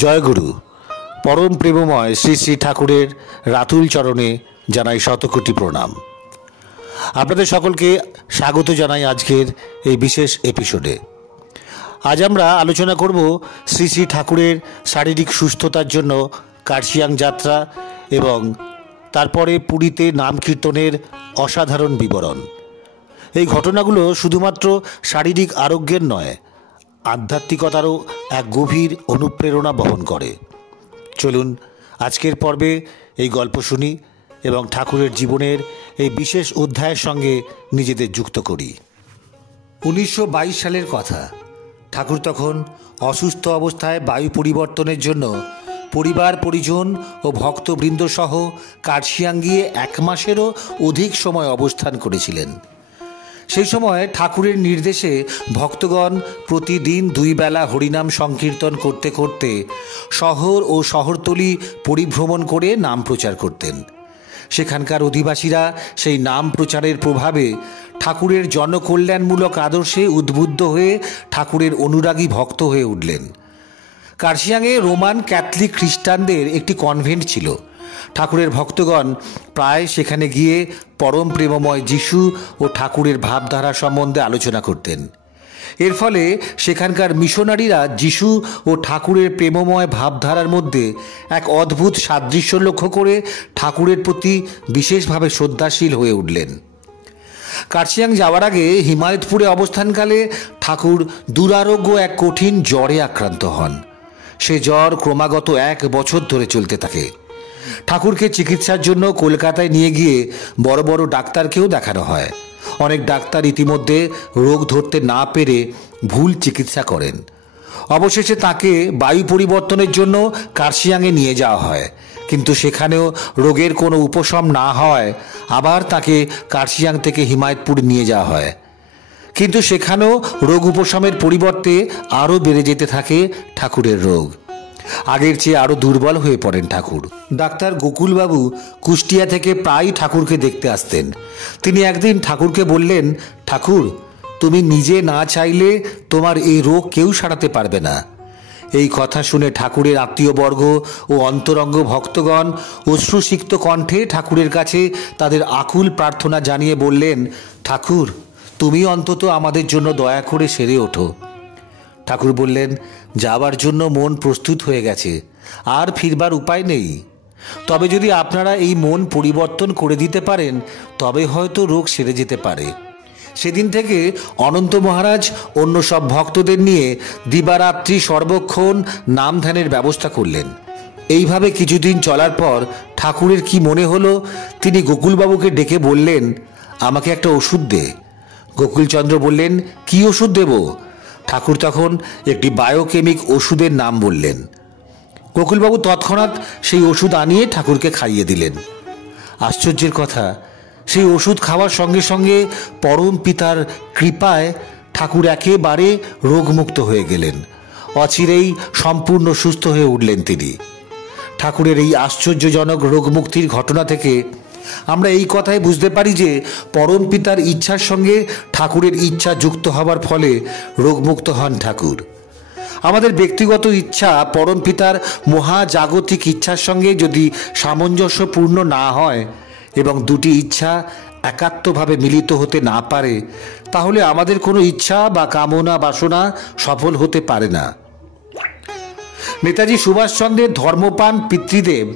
জয়গুরু পরম প্রেমময় শ্রী শ্রী ঠাকুরের রাতুল চরণে জানাই শতকোটি প্রণাম। আপনাদের সকলকে স্বাগত জানাই আজকের এই বিশেষ এপিসোডে। আজ আমরা আলোচনা করব শ্রী শ্রী ঠাকুরের শারীরিক সুস্থতার জন্য কার্শিয়াং যাত্রা এবং তারপরে পুরীতে নাম কীর্তনের অসাধারণ বিবরণ। এই ঘটনাগুলো শুধুমাত্র শারীরিক আরোগ্যের নয়, আধ্যাত্মিকতারও এক গভীর অনুপ্রেরণা বহন করে। চলুন আজকের পর্বে এই গল্প শুনি এবং ঠাকুরের জীবনের এই বিশেষ অধ্যায়ের সঙ্গে নিজেদের যুক্ত করি। 1922 সালের কথা। ঠাকুর তখন অসুস্থ অবস্থায় বায়ু পরিবর্তনের জন্য পরিবার পরিজন ও ভক্তবৃন্দ সহ কার্শিয়াং গিয়ে 1 মাসেরও অধিক সময় অবস্থান করেছিলেন। সেই সময় ঠাকুরের নির্দেশে ভক্তগণ প্রতিদিন 2 বেলা হরিনাম সংকীর্তন করতে করতে শহর ও শহরতলি পরিভ্রমণ করে নাম প্রচার করতেন। সেখানকার অধিবাসীরা সেই নাম প্রচারের প্রভাবে ঠাকুরের জনকল্যাণমূলক আদর্শে উদ্বুদ্ধ হয়ে ঠাকুরের অনুরাগী ভক্ত হয়ে উঠলেন। কার্শিয়াংয়ে রোমান ক্যাথলিক খ্রিস্টানদের একটি কনভেন্ট ছিল। ঠাকুরের ভক্তগণ প্রায় সেখানে গিয়ে পরম প্রেমময় যিশু ও ঠাকুরের ভাবধারা সম্বন্ধে আলোচনা করতেন। এর ফলে সেখানকার মিশনারিরা যিশু ও ঠাকুরের প্রেমময় ভাবধারার মধ্যে এক অদ্ভুত সাদৃশ্য লক্ষ্য করে ঠাকুরের প্রতি বিশেষভাবে শ্রদ্ধাশীল হয়ে উঠলেন। কার্শিয়াং যাওয়ার আগে হিমায়তপুরে অবস্থানকালে ঠাকুর দুরারোগ্য এক কঠিন জ্বরে আক্রান্ত হন। সে জ্বর ক্রমাগত 1 বছর ধরে চলতে থাকে। ঠাকুরকে চিকিৎসার জন্য কলকাতায় নিয়ে গিয়ে বড় বড় ডাক্তারকেও দেখানো হয়। অনেক ডাক্তার ইতিমধ্যে রোগ ধরতে না পেরে ভুল চিকিৎসা করেন। অবশেষে তাকে বায়ু পরিবর্তনের জন্য কার্শিয়াংয়ে নিয়ে যাওয়া হয়, কিন্তু সেখানেও রোগের কোনো উপশম না হয় আবার তাকে কার্শিয়াং থেকে হিমায়তপুর নিয়ে যাওয়া হয়। কিন্তু সেখানেও রোগ উপশমের পরিবর্তে আরও বেড়ে যেতে থাকে ঠাকুরের রোগ। আগের চেয়ে আরও দুর্বল হয়ে পড়েন ঠাকুর। ডাক্তার গোকুলবাবু কুষ্টিয়া থেকে প্রায়ই ঠাকুরকে দেখতে আসতেন। তিনি একদিন ঠাকুরকে বললেন, ঠাকুর, তুমি নিজে না চাইলে তোমার এই রোগ কেউ সারাতে পারবে না। এই কথা শুনে ঠাকুরের আত্মীয়বর্গ ও অন্তরঙ্গ ভক্তগণ অশ্রুসিক্ত কণ্ঠে ঠাকুরের কাছে তাদের আকুল প্রার্থনা জানিয়ে বললেন, ঠাকুর, তুমি অন্তত আমাদের জন্য দয়া করে সেরে ওঠো। ঠাকুর বললেন, যাবার জন্য মন প্রস্তুত হয়ে গেছে, আর ফিরবার উপায় নেই। তবে যদি আপনারা এই মন পরিবর্তন করে দিতে পারেন তবে হয়তো রোগ সেরে যেতে পারে। সেদিন থেকে অনন্ত মহারাজ অন্য সব ভক্তদের নিয়ে দিবারাত্রি সর্বক্ষণ নাম ধ্যানের ব্যবস্থা করলেন। এইভাবে কিছুদিন চলার পর ঠাকুরের কি মনে হলো, তিনি গোকুলবাবুকে ডেকে বললেন, আমাকে একটা ওষুধ দে। গোকুলচন্দ্র বললেন, কি ওষুধ দেব? ঠাকুর তখন একটি বায়োকেমিক ওষুধের নাম বললেন। গোকুলবাবু তৎক্ষণাৎ সেই ওষুধ আনিয়ে ঠাকুরকে খাইয়ে দিলেন। আশ্চর্যের কথা, সেই ওষুধ খাওয়ার সঙ্গে সঙ্গে পরম পিতার কৃপায় ঠাকুর একেবারে রোগমুক্ত হয়ে গেলেন। অচিরেই সম্পূর্ণ সুস্থ হয়ে উঠলেন তিনি। ঠাকুরের এই আশ্চর্যজনক রোগমুক্তির ঘটনা থেকে আমরা এই কথাই বুঝতে পারি যে পরম পিতার ইচ্ছার সঙ্গে ঠাকুরের ইচ্ছা যুক্ত হবার ফলে রোগমুক্ত হন ঠাকুর। আমাদের ব্যক্তিগত ইচ্ছা পরম পিতার মহাজাগতিক ইচ্ছার সঙ্গে যদি সামঞ্জস্যপূর্ণ না হয় এবং দুটি ইচ্ছা একাত্মভাবে মিলিত হতে না পারে, তাহলে আমাদের কোনো ইচ্ছা বা কামনা বাসনা সফল হতে পারে না। নেতাজি সুভাষচন্দ্রের ধর্মপান পিতৃদেব,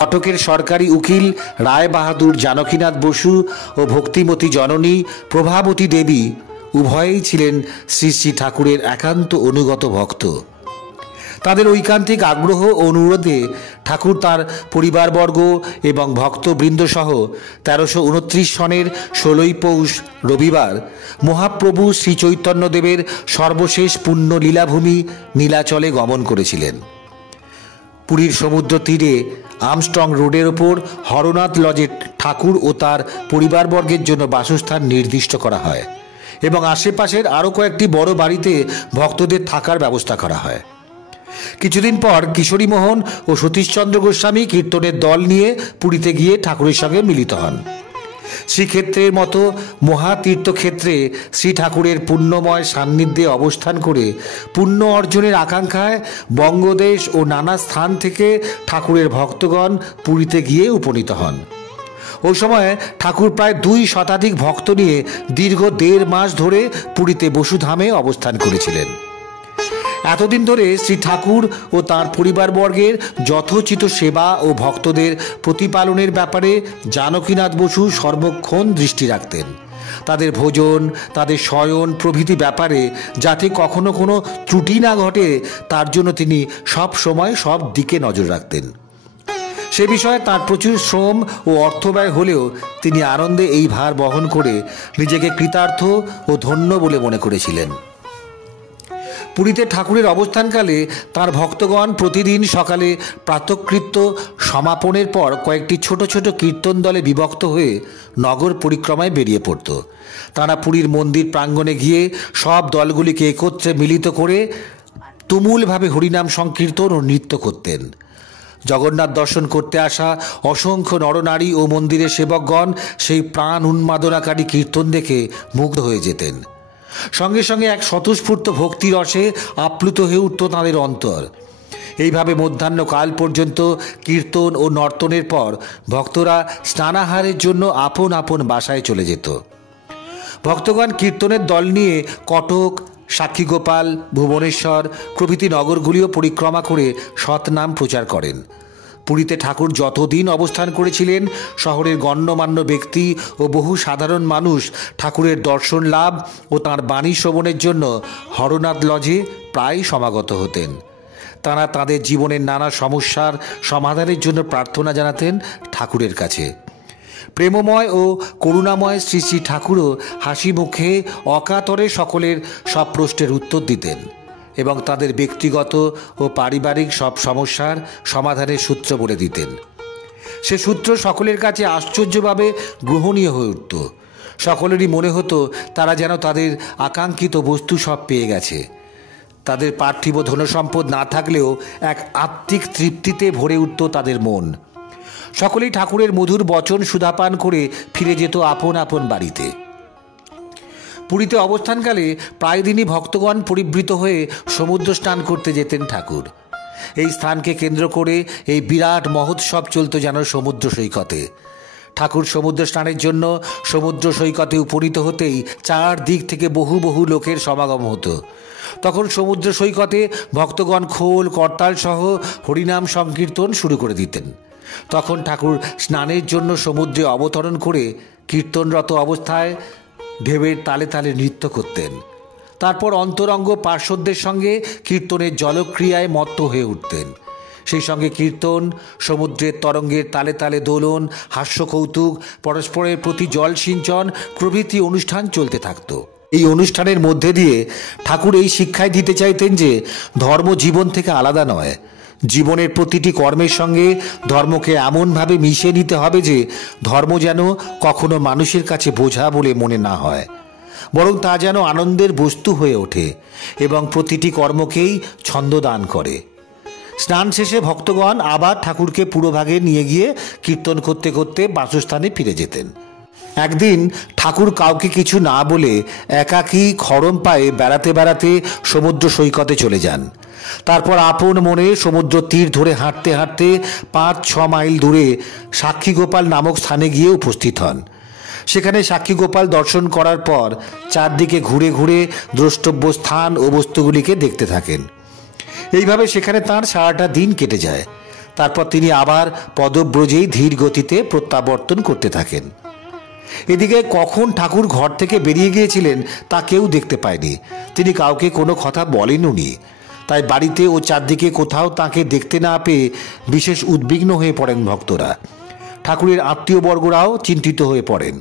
কটকের সরকারি উকিল রায় বাহাদুর জানকীনাথ বসু ও ভক্তিমতী জননী প্রভাবতী দেবী উভয়েই ছিলেন শ্রী শ্রী ঠাকুরের একান্ত অনুগত ভক্ত। তাদের ঐকান্তিক আগ্রহ ও অনুরোধে ঠাকুর তাঁর পরিবারবর্গ এবং ভক্তবৃন্দ সহ 1329 সনের 16ই পৌষ রবিবার মহাপ্রভু শ্রী চৈতন্যদেবের সর্বশেষ পুণ্য লীলাভূমি নীলাচলে গমন করেছিলেন। পুরীর সমুদ্র তীরে আমস্ট্রং রোডের ওপর হরনাথ লজে ঠাকুর ও তার পরিবারবর্গের জন্য বাসস্থান নির্দিষ্ট করা হয় এবং আশেপাশের আরও কয়েকটি বড় বাড়িতে ভক্তদের থাকার ব্যবস্থা করা হয়। কিছুদিন পর কিশোরী মোহন ও সতীশচন্দ্র গোস্বামী কীর্তনের দল নিয়ে পুরীতে গিয়ে ঠাকুরের সঙ্গে মিলিত হন। শ্রীক্ষেত্রের মতো মহাতীর্থক্ষেত্রে শ্রী ঠাকুরের পুণ্যময় সান্নিধ্যে অবস্থান করে পুণ্য অর্জনের আকাঙ্ক্ষায় বঙ্গদেশ ও নানা স্থান থেকে ঠাকুরের ভক্তগণ পুরীতে গিয়ে উপনীত হন। ওই সময় ঠাকুর প্রায় 2 শতাধিক ভক্ত নিয়ে দীর্ঘ 1.5 মাস ধরে পুরীতে বসুধামে অবস্থান করেছিলেন। এতদিন ধরে শ্রী ঠাকুর ও তাঁর পরিবারবর্গের যথোচিত সেবা ও ভক্তদের প্রতিপালনের ব্যাপারে জানকীনাথ বসু সর্বক্ষণ দৃষ্টি রাখতেন। তাদের ভোজন, তাদের শয়ন প্রভৃতি ব্যাপারে যাতে কখনো কোনো ত্রুটি না ঘটে তার জন্য তিনি সব সময় সব দিকে নজর রাখতেন। সে বিষয়ে তার প্রচুর শ্রম ও অর্থব্যয় হলেও তিনি আনন্দে এই ভার বহন করে নিজেকে কৃতার্থ ও ধন্য বলে মনে করেছিলেন। পুরীতে ঠাকুরের অবস্থানকালে তার ভক্তগণ প্রতিদিন সকালে প্রাতঃকৃত্য সমাপনের পর কয়েকটি ছোট ছোট কীর্তন দলে বিভক্ত হয়ে নগর পরিক্রমায় বেরিয়ে পড়ত। তারা পুরীর মন্দির প্রাঙ্গণে গিয়ে সব দলগুলিকে একত্রে মিলিত করে তুমুলভাবে হরিনাম সংকীর্তন ও নৃত্য করতেন। জগন্নাথ দর্শন করতে আসা অসংখ্য নরনারী ও মন্দিরের সেবকগণ সেই প্রাণ উন্মাদনাকারী কীর্তন দেখে মুগ্ধ হয়ে যেতেন। সঙ্গে সঙ্গে এক স্বতঃস্ফূর্ত ভক্তিরসে আপ্লুত হয়ে উঠত তাঁদের অন্তর। এইভাবে মধ্যাহ্নকাল পর্যন্ত কীর্তন ও নর্তনের পর ভক্তরা স্নানাহারের জন্য আপন আপন বাসায় চলে যেত। ভক্তগণ কীর্তনের দল নিয়ে কটক, সাক্ষীগোপাল, ভুবনেশ্বর প্রভৃতি নগরগুলিও পরিক্রমা করে সৎনাম প্রচার করেন। পুরীতে ঠাকুর যতদিন অবস্থান করেছিলেন শহরের গণ্যমান্য ব্যক্তি ও বহু সাধারণ মানুষ ঠাকুরের দর্শন লাভ ও তাঁর বাণী শ্রবণের জন্য হরনাথ লজে প্রায় সমাগত হতেন। তাঁরা তাঁদের জীবনের নানা সমস্যার সমাধানের জন্য প্রার্থনা জানাতেন ঠাকুরের কাছে। প্রেমময় ও করুণাময় শ্রী শ্রী ঠাকুরও হাসি মুখে অকাতরে সকলের সব প্রশ্নের উত্তর দিতেন এবং তাদের ব্যক্তিগত ও পারিবারিক সব সমস্যার সমাধানের সূত্র বলে দিতেন। সে সূত্র সকলের কাছে আশ্চর্যভাবে গ্রহণীয় হয়ে উঠত। সকলেরই মনে হতো তারা যেন তাদের আকাঙ্ক্ষিত বস্তু সব পেয়ে গেছে। তাদের পার্থিব ধনসম্পদ না থাকলেও এক আত্মিক তৃপ্তিতে ভরে উঠত তাদের মন। সকলেই ঠাকুরের মধুর বচন সুধাপান করে ফিরে যেত আপন আপন বাড়িতে। পুরীতে অবস্থানকালে প্রায় দিনই ভক্তগণ পরিবৃত হয়ে সমুদ্র স্নান করতে যেতেন ঠাকুর। এই স্থানকে কেন্দ্র করে এই বিরাট মহোৎসব চলত যেন সমুদ্র সৈকতে। ঠাকুর সমুদ্র স্নানের জন্য সমুদ্র সৈকতে উপনীত হতেই চারদিক থেকে বহু বহু লোকের সমাগম হতো। তখন সমুদ্র সৈকতে ভক্তগণ খোল করতাল সহ হরিনাম সংকীর্তন শুরু করে দিতেন। তখন ঠাকুর স্নানের জন্য সমুদ্রে অবতরণ করে কীর্তনরত অবস্থায় ঢেউয়ের তালে তালে নৃত্য করতেন। তারপর অন্তরঙ্গ পার্শ্বদের সঙ্গে কীর্তনের জলক্রিয়ায় মত্ত হয়ে উঠতেন। সেই সঙ্গে কীর্তন, সমুদ্রের তরঙ্গের তালে তালে দোলন, হাস্যকৌতুক, পরস্পরের প্রতি জল সিঞ্চন প্রভৃতি অনুষ্ঠান চলতে থাকত। এই অনুষ্ঠানের মধ্যে দিয়ে ঠাকুর এই শিক্ষাই দিতে চাইতেন যে ধর্ম জীবন থেকে আলাদা নয়। জীবনের প্রতিটি কর্মের সঙ্গে ধর্মকে এমনভাবে মিশিয়ে নিতে হবে যে ধর্ম যেন কখনো মানুষের কাছে বোঝা বলে মনে না হয়, বরং তা যেন আনন্দের বস্তু হয়ে ওঠে এবং প্রতিটি কর্মকেই ছন্দ দান করে। স্নান শেষে ভক্তগণ আবার ঠাকুরকে পুরোভাগে নিয়ে গিয়ে কীর্তন করতে করতে বাসস্থানে ফিরে যেতেন। একদিন ঠাকুর কাউকে কিছু না বলে একাকী খড়ম পায়ে বেড়াতে বেড়াতে সমুদ্র সৈকতে চলে যান। তারপর আপন মনে সমুদ্র তীর ধরে হাঁটতে হাঁটতে 5-6 মাইল দূরে সাক্ষীগোপাল নামক স্থানে গিয়ে উপস্থিত হন। সেখানে সাক্ষীগোপাল দর্শন করার পর চারদিকে ঘুরে ঘুরে দ্রষ্টব্য স্থান ও বস্তুগুলিকে দেখতে থাকেন। এইভাবে সেখানে তাঁর সারাটা দিন কেটে যায়। তারপর তিনি আবার পদব্রজেই ধীর গতিতে প্রত্যাবর্তন করতে থাকেন। এদিকে কখন ঠাকুর ঘর থেকে বেরিয়ে গিয়েছিলেন তা কেউ দেখতে পায়নি। তিনি কাউকে কোনো কথা বলেননি। তাই বাড়িতে ও চারদিকে কোথাও তাকে দেখতে না পেয়ে বিশেষ উদ্বিগ্ন হয়ে পড়েন ভক্তরা। ঠাকুরের আত্মীয়বর্গরাও চিন্তিত হয়ে পড়েন।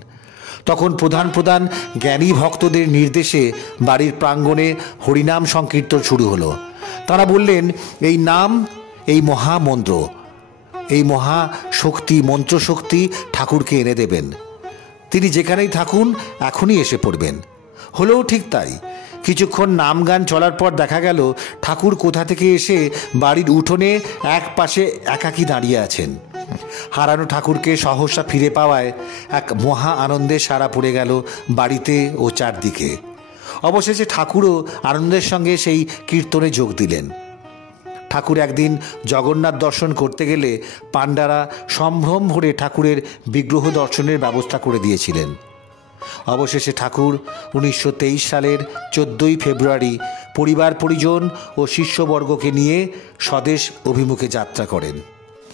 তখন প্রধান প্রধান জ্ঞানী ভক্তদের নির্দেশে বাড়ির প্রাঙ্গণে হরিনাম সংকীর্তন শুরু হলো। তারা বললেন, এই নাম, এই মহামন্ত্র, এই মহা শক্তি, মন্ত্রশক্তি ঠাকুরকে এনে দেবেন। তিনি যেখানেই থাকুন এখনই এসে পড়বেন। হলেও ঠিক তাই। কিছুক্ষণ নাম গান চলার পর দেখা গেল ঠাকুর কোথা থেকে এসে বাড়ির উঠোনে এক পাশে একাকী দাঁড়িয়ে আছেন। হারানো ঠাকুরকে সহসা ফিরে পাওয়ায় এক মহা আনন্দের সাড়া পড়ে গেল বাড়িতে ও চারদিকে। অবশেষে ঠাকুরও আনন্দের সঙ্গে সেই কীর্তনে যোগ দিলেন। ঠাকুর একদিন জগন্নাথ দর্শন করতে গেলে পাণ্ডারা সম্ভ্রম ভরে ঠাকুরের বিগ্রহ দর্শনের ব্যবস্থা করে দিয়েছিলেন। অবশেষে ঠাকুর 1923 সালের 14ই ফেব্রুয়ারি পরিবার পরিজন ও শিষ্যবর্গকে নিয়ে স্বদেশ অভিমুখে যাত্রা করেন।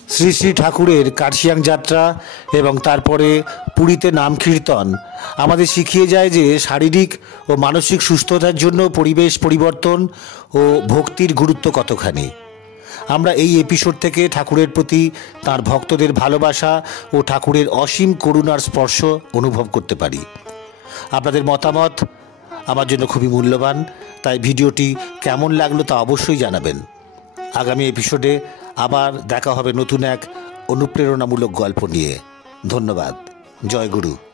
শ্রী শ্রী ঠাকুরের কার্শিয়াং যাত্রা এবং তারপরে পুরীতে নাম কীর্তন আমাদের শিখিয়ে যায় যে শারীরিক ও মানসিক সুস্থতার জন্য পরিবেশ পরিবর্তন ও ভক্তির গুরুত্ব কতখানি। আমরা এই এপিসোড থেকে ঠাকুরের প্রতি তাঁর ভক্তদের ভালোবাসা ও ঠাকুরের অসীম করুণার স্পর্শ অনুভব করতে পারি। আপনাদের মতামত আমার জন্য খুবই মূল্যবান, তাই ভিডিওটি কেমন লাগলো তা অবশ্যই জানাবেন। আগামী এপিসোডে আবার দেখা হবে নতুন এক অনুপ্রেরণামূলক গল্প নিয়ে। ধন্যবাদ। জয় গুরু।